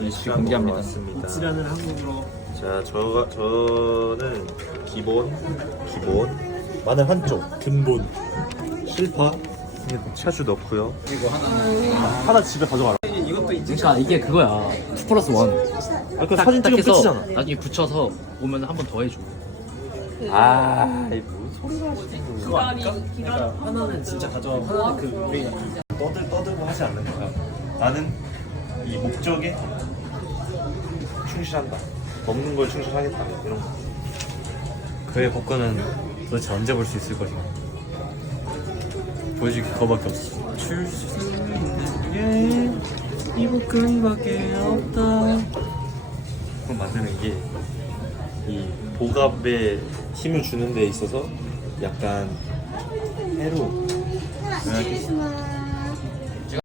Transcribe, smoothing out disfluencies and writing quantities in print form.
레시피 공개합니다. 왔습니다. 이치라는 한국으로. 자, 저는 기본 마늘 한쪽, 근본, 실파, 차슈 넣고요. 그리고 하나는 하나 집에 가져가라. 이것도 있지. 그러니까 이게 그거야. 2+1. 그 사진 찍으면 해서 끝이잖아. 나중에 붙여서 오면 한 번 더 해줘. 아, 이 무슨 소리가 하시는 그거 아닐까? 그러니까 하나는 진짜 가져가고 하나는 그 우리 떠들고 하지 않는 거야. 나는 이 목적에 충실한다. 먹는 걸 충실하겠다. 이런 거. 그의 복권은 도대체 언제 볼 수 있을 것인가? 보여줄 게 그거밖에 없어. 줄 수 있는 게 이 복권밖에 없다. 그걸 만드는 게 이 보갑에 힘을 주는 데 있어서 약간 해로